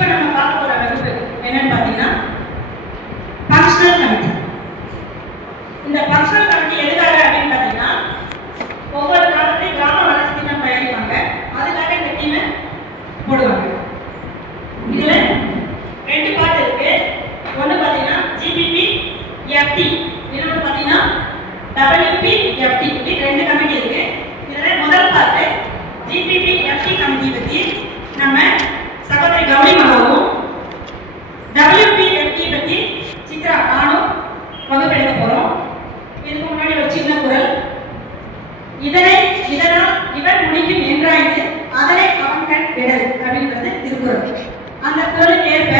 இப்போ நம்ம பார்க்க போற வகுப்பு என்னன்னு பார்த்தீங்கன்னா ஃபங்க்ஷனல் கமிட்டி. இந்த ஃபங்க்ஷனல் கமிட்டி எதுக்காக அப்படின்னு பார்த்தீங்கன்னா ஒவ்வொரு காலத்துலையும் கிராம வளர்ச்சி திட்டம் தயாரிப்பாங்க, அதுக்காக இந்த டீமை போடுவாங்க. இதுல 2 பார்ட் இருக்கு. ஒன்று பார்த்தீங்கன்னா ஜிபிபி எஃப்டி, இன்னொன்று பார்த்தீங்கன்னா WPFT, இப்படி 2 கமிட்டி இருக்கு. இதில் முதல் பார்த்து ஜிபிபி எஃப்டி கமிட்டி பற்றி நம்ம சகோதரி கௌரி மாமாவும், WPFT பற்றி சித்ரா நானும் வகுப்பெடுக்க போகிறோம். இதுக்கு முன்னாடி ஒரு சின்ன குரல், இதனால் இவன் முடிக்கும் என்றாய்ந்து அதனை அவன் கண் விடல் அப்படின்றது திருக்குறள். அந்த குரலுக்கு ஏற்ப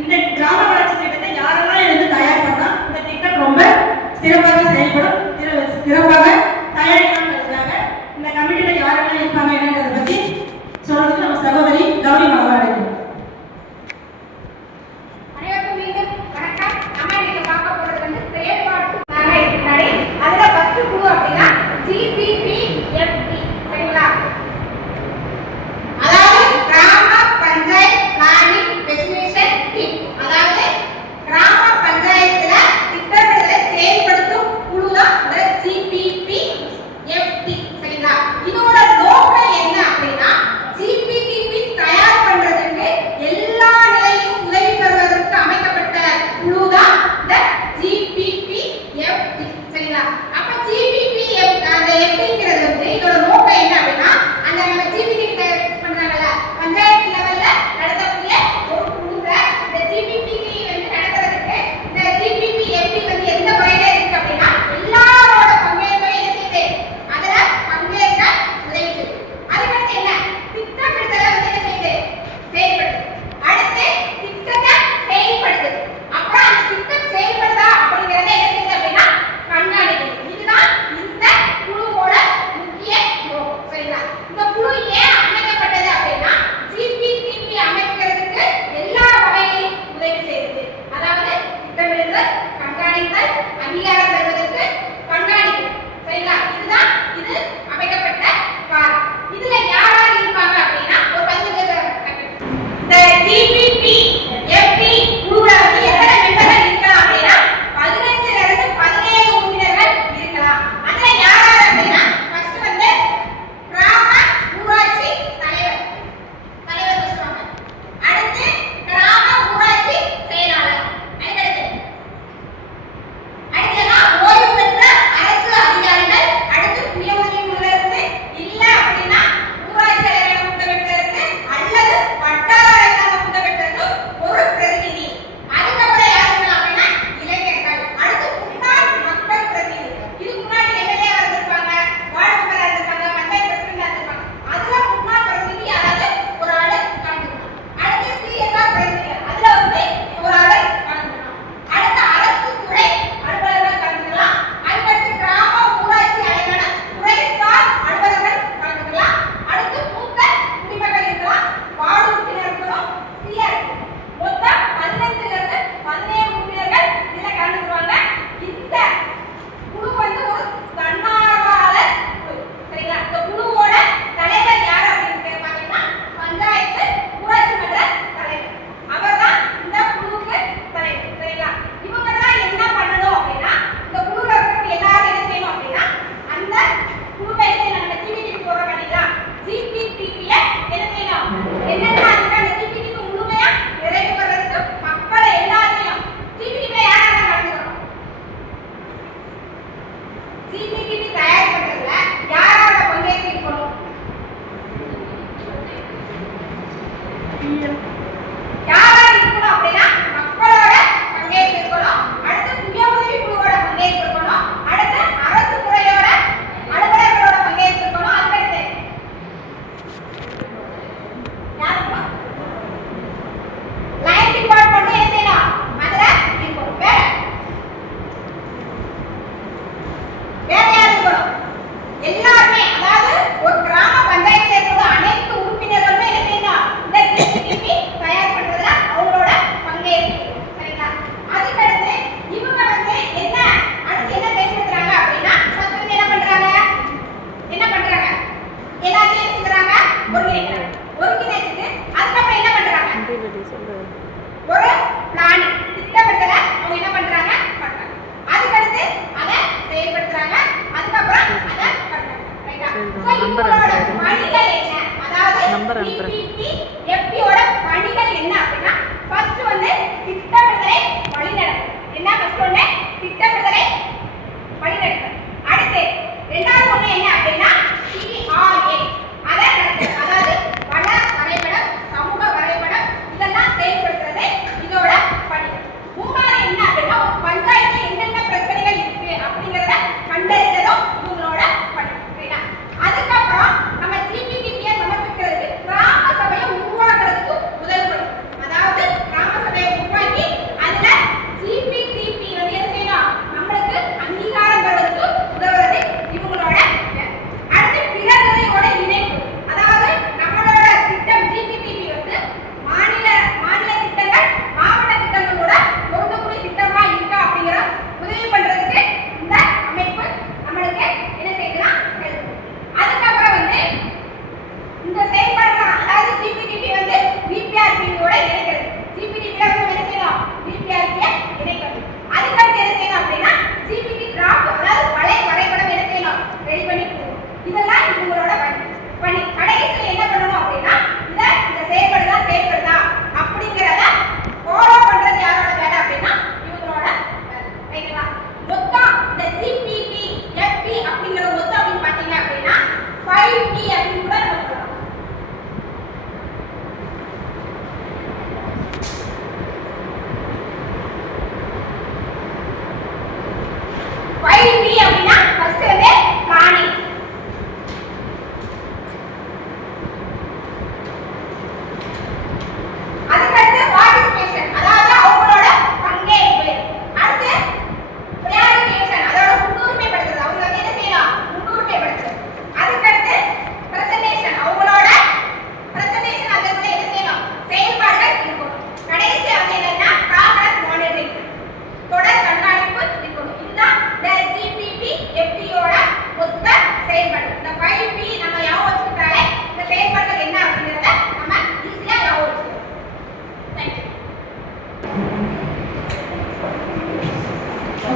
இந்த கிராம வளர்ச்சி திட்டத்தை யாரெல்லாம் இருந்து தயார் பண்ணா இந்த திட்டம் ரொம்ப சிறப்பாக செயல்படும், சிறப்பாக தயாரிக்காம இந்த கமிட்டியில யாரெல்லாம் இருப்பாங்க என்னன்றதை பத்தி சொல்றதுக்கு நம்ம சகோதரி கௌரி மாமா அழைக்கும். அனைவருக்கும் மீண்டும் வணக்கம். நம்ம இன்னைக்கு பார்க்க போறது வந்து செயல்பாட்டு முன்னாடி அதுல ஃபர்ஸ்ட் டூ அப்படின்னா GPPFT, சரிங்களா? அதாவது கிராம பஞ்சாயத்து பிளானிங் ஃபெசிலிட்டேஷன் டீம், அதாவது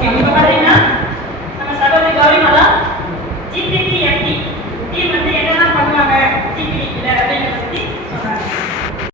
ஓகே, இப்போ பார்த்தீங்கன்னா நம்ம சகோதரி கௌரிமாலா ஜிபிபிஎஃப்டி டீம் வந்து என்னெல்லாம் பண்ணுவாங்க ஜிபிடியில்